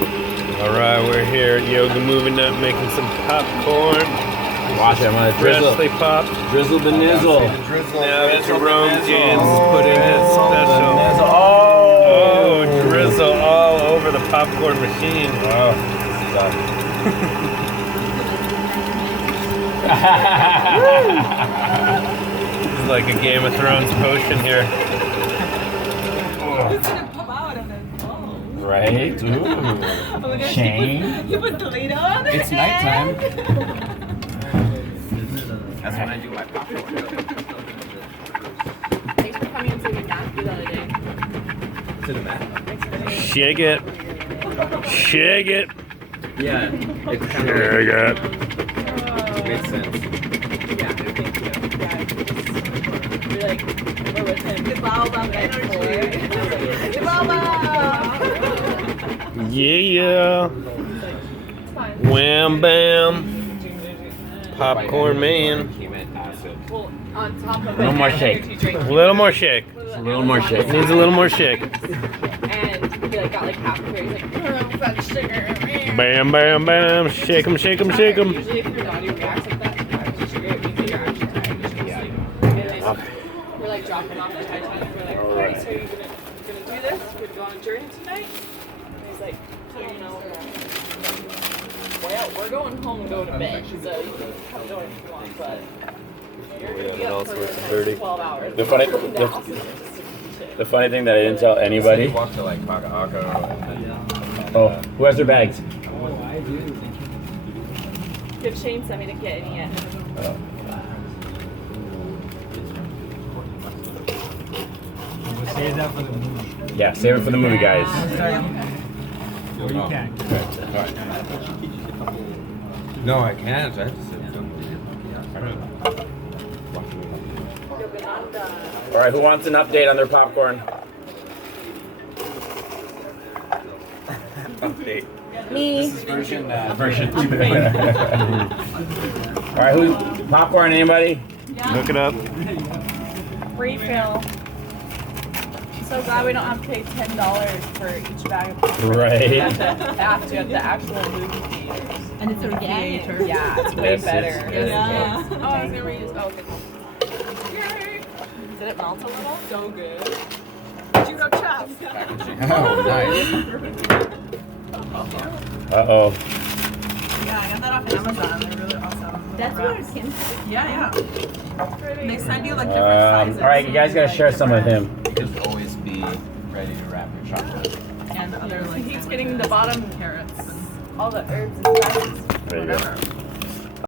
Alright, we're here at Yoga Movie Nut making some popcorn. Watch it, I'm gonna drizzle. Freshly popped. Drizzle the nizzle. Now Jerome James putting his special. Oh, Drizzle all over the popcorn machine. Wow. It's like a Game of Thrones potion here. It's gonna pop out of it. Oh. Right? Ooh. Oh my gosh, Shane. you put the lid on. It's nighttime. That's when I do my popcorn. Thanks for coming and taking back the other day. To the mat. Shake it. Shake it. Yeah. It's kind Shake it. of makes sense. Yeah, thank you. Yeah, we're with him. The baobab energy. The baobab. Yeah. Wham bam. Popcorn man. Well, on top of it, A little more shake. energy drink. A little more shake. A little more shake. Needs a little more shake. And he got half a carry. He's like, fuck sugar. Bam bam bam. Shake 'em, shake 'em, shake 'em. Usually if your body reacts like that, to sugar, it means that you're actually tired. And we're dropping off the Titanic. We're like, alright, so are you gonna do this? We're gonna go on a journey tonight? And he's like, you know, well, we're going home and going to bed. So you can come join if you want, but you're gonna be up for 12 hours. The funny thing that I didn't tell anybody. Walk to like Paka'aka. Oh, who has their bags? If Shane sent me to get any yet. Save that for the movie. Yeah, save it for the movie, guys. No, you can't. No, I can't. I have to sit down. All right, who wants an update on their popcorn? Update. Me. This is version 2. All right, who popcorn? Anybody? Look it up. Refill. So glad we don't have to pay $10 for each bag of popcorn. Right. After the actual movie theaters. And it's organic. Yeah, it's way Yes, better. it's- Yeah. Oh, I was gonna reuse. Oh, okay. Yay! Did it melt a little? So good. Judo chops. Oh, nice. Uh-oh. Yeah, I got that off Amazon. They're really awesome. That's what it came to. Yeah. They send you like different sizes. All right, you guys gotta share some with him. Just always be ready to wrap your chocolate. And other like He keeps getting the bottom carrots. all the herbs and spices. There you go.